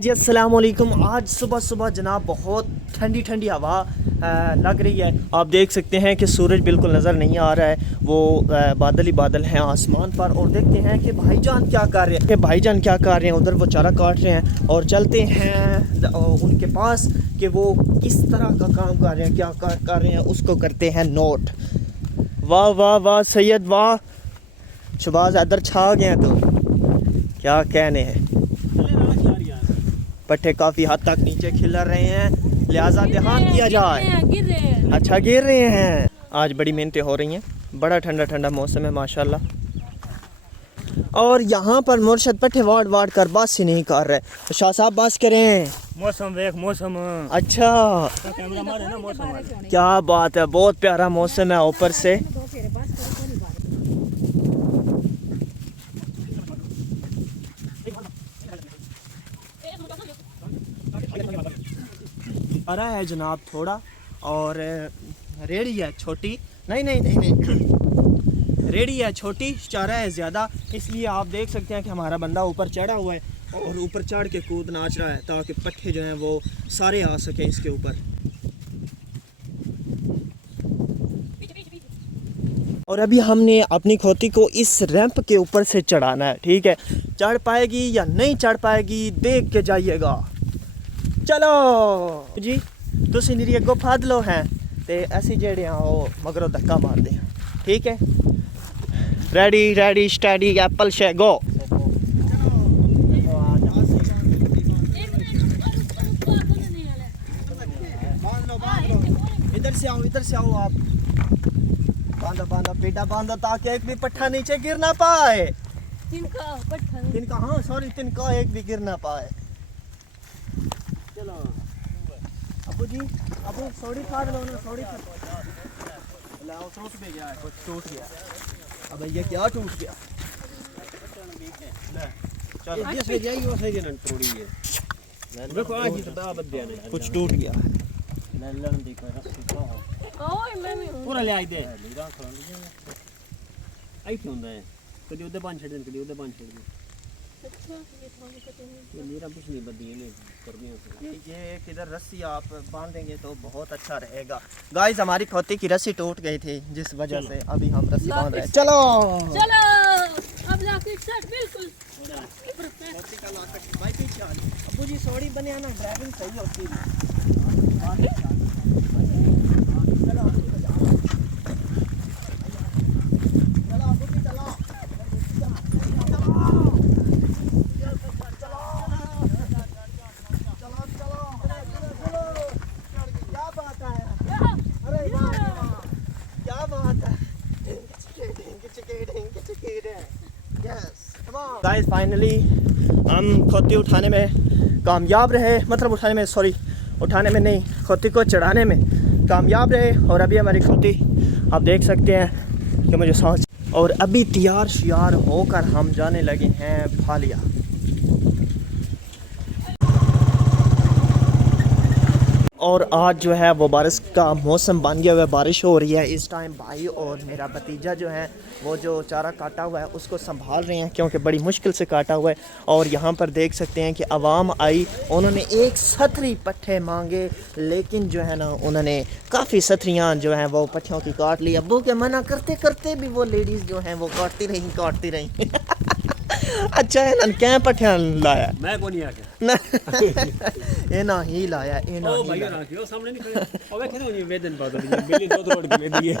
जी अस्सलाम वालेकुम। आज सुबह सुबह जनाब बहुत ठंडी ठंडी हवा लग रही है। आप देख सकते हैं कि सूरज बिल्कुल नज़र नहीं आ रहा है, वो बादल ही बादल हैं आसमान पर। और देखते हैं कि भाईजान क्या कर रहे हैं उधर वो चारा काट रहे हैं। और चलते हैं उनके पास कि वो किस तरह का काम कर रहे हैं, क्या कर रहे हैं, उसको करते हैं नोट। वाह वाह वाह सैयद वाह, शबाज इधर छा गए हैं। तो क्या कहने हैं, पट्टे काफ़ी हद तक नीचे खिलर रहे हैं, लिहाजा ध्यान किया जाए। अच्छा गिर रहे हैं। आज बड़ी मेहनतें हो रही हैं, बड़ा ठंडा ठंडा मौसम है माशाल्लाह। और यहाँ पर मुर्शद पट्टे वाड़ कर बात से नहीं कर रहे। तो शाह साहब बात करें। मौसम देख, मौसम अच्छा कैमरा मारे ना, मौसम क्या बात है, बहुत प्यारा मौसम है। ऊपर से हरा है जनाब थोड़ा, और रेड़ी है छोटी, नहीं रेड़ी है छोटी, चारा है ज़्यादा। इसलिए आप देख सकते हैं कि हमारा बंदा ऊपर चढ़ा हुआ है और ऊपर चढ़ के कूद नाच रहा है ताकि पट्टे जो हैं वो सारे आ सकें इसके ऊपर। और अभी हमने अपनी खोती को इस रैंप के ऊपर से चढ़ाना है, ठीक है। चढ़ पाएगी या नहीं चढ़ पाएगी देख के जाइएगा। चलो जी, तुसी निरी अगो फद लो हैं ते ऐसे जेड़े हैं वो मगरों धक्का मार दे, ठीक है। रेडी स्टडी एप्पल शे गो। इधर से आओ आप। बांधा पेटा बांधा ताकि एक भी पट्ठा नीचे गिर ना पाए। तिनका हाँ सॉरी, तिनका एक भी गिर ना पाए। चलो अबू जी, अबू सौड़ी खाद लो ना, सौड़ी खाद लाओ। टूट भी गया है, कुछ टूट गया। अब ये क्या टूट गया? चलो जैसे जाई वो सही ना थोड़ी है। देखो आज ही तो बद दिया ने कुछ टूट गया है। ललन दी कोई रस्सी तो ओए मैं पूरा ले आई दे लीरा खड़ा दी आई क्यों होता है, कभी उधर बांध छड़ दे, कभी उधर बांध छड़ दे। ये नीरा कुछ नहीं बदी ने कर दिया। ये किधर रस्सी आप बांधेंगे तो बहुत अच्छा रहेगा। गाइस हमारी खोती की रस्सी टूट गई थी जिस वजह से अभी हम रस्सी बांध रहे हैं। चलो अब लाके सेट बिल्कुल खोती का लाकर भाई पीछे आ। अबू जी सॉरी बने ना, ड्राइविंग सही होती है। गाइस फाइनली हम खोती उठाने में कामयाब रहे, मतलब उठाने में नहीं, खोती को चढ़ाने में कामयाब रहे। और अभी हमारी खोती आप देख सकते हैं कि मुझे सांस। और अभी तैयार शियार होकर हम जाने लगे हैं फालिया। और आज जो है वो बारिश का मौसम बन गया हुआ है, बारिश हो रही है इस टाइम। भाई और मेरा भतीजा जो है वो जो चारा काटा हुआ है उसको संभाल रहे हैं, क्योंकि बड़ी मुश्किल से काटा हुआ है। और यहाँ पर देख सकते हैं कि आवाम आई, उन्होंने एक सथरी पट्ठे मांगे, लेकिन जो है ना उन्होंने काफ़ी सथरियाँ जो हैं वो पट्ठों की काट ली। अब्बू के मना करते करते भी वो लेडीज़ जो हैं वो काटती रही अच्छा है ना, क्या पट्ठियाँ लाया? मैं को नहीं आके ये ना ही लाया, ये ना ओ ही भाई लाया। ना सामने नहीं खड़े और बैठे नहीं वेदन बादल बिल्ली दो रोड के में दिए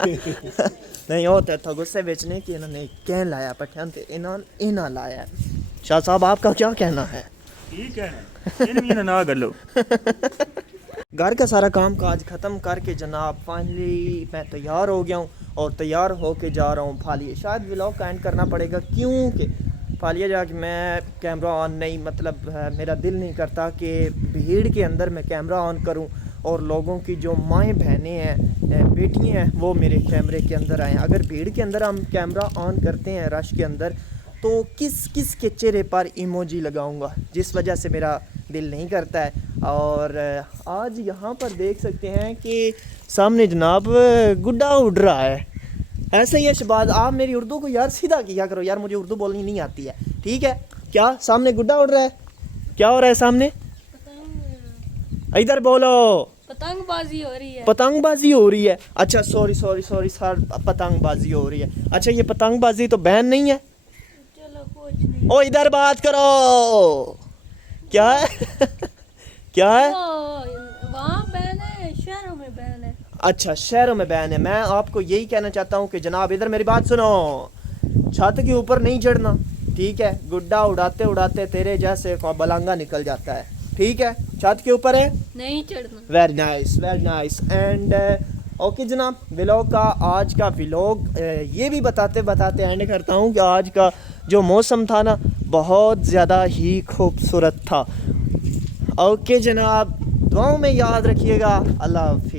नहीं होता था गुस्से बेचने की, इन्होंने क्या लाया पट्ठियाँ ते इना लाया। शाह साहब आपका क्या कहना है? ठीक है इन ना गलो। घर का सारा काम काज ख़त्म करके जनाब फाइनली मैं तैयार हो गया हूँ और तैयार होके जा रहा हूँ फालिया। शायद व्लॉग का एंड करना पड़ेगा क्योंकि फालिया जाके मैं कैमरा ऑन नहीं, मतलब मेरा दिल नहीं करता कि भीड़ के अंदर मैं कैमरा ऑन करूं और लोगों की जो माएँ बहनें हैं, बेटियां हैं, वो मेरे कैमरे के अंदर आएँ। अगर भीड़ के अंदर हम कैमरा ऑन करते हैं रश के अंदर, तो किस के चेहरे पर इमोजी लगाऊंगा, जिस वजह से मेरा दिल नहीं करता है। और आज यहाँ पर देख सकते हैं कि सामने जनाब गुड्डा उड़ रहा है। ऐसे ही है शबाज, आप मेरी उर्दू को यार सीधा किया करो यार, मुझे उर्दू बोलनी नहीं आती है, ठीक है। क्या सामने गुड्डा उड़ रहा है? क्या हो रहा है सामने? इधर बोलो। पतंगबाजी हो रही है। पतंगबाजी हो रही है। अच्छा सॉरी सॉरी सॉरी सर, पतंगबाजी हो रही है। अच्छा ये पतंगबाजी तो बैन नहीं है। चलो कुछ नहीं। ओ इधर बात करो। क्या है क्या है? वहाँ बैन है, शहरों में बैन है। अच्छा शहरों में बैन है। मैं आपको यही कहना चाहता हूँ कि जनाब इधर मेरी बात सुनो, छत के ऊपर नहीं चढ़ना, ठीक है? गुड्डा उड़ाते उड़ाते तेरे जैसे को बलांगा निकल जाता है, ठीक है? छत के ऊपर है, नहीं चढ़ना। Very nice very nice. And okay जनाब, व्लॉग का आज का व्लॉग ये भी बताते बताते एंड करता हूँ कि आज का जो मौसम था ना बहुत ज़्यादा ही खूबसूरत था। ओके जनाब, दुआओं में याद रखिएगा। अल्लाह हाफ़िज़।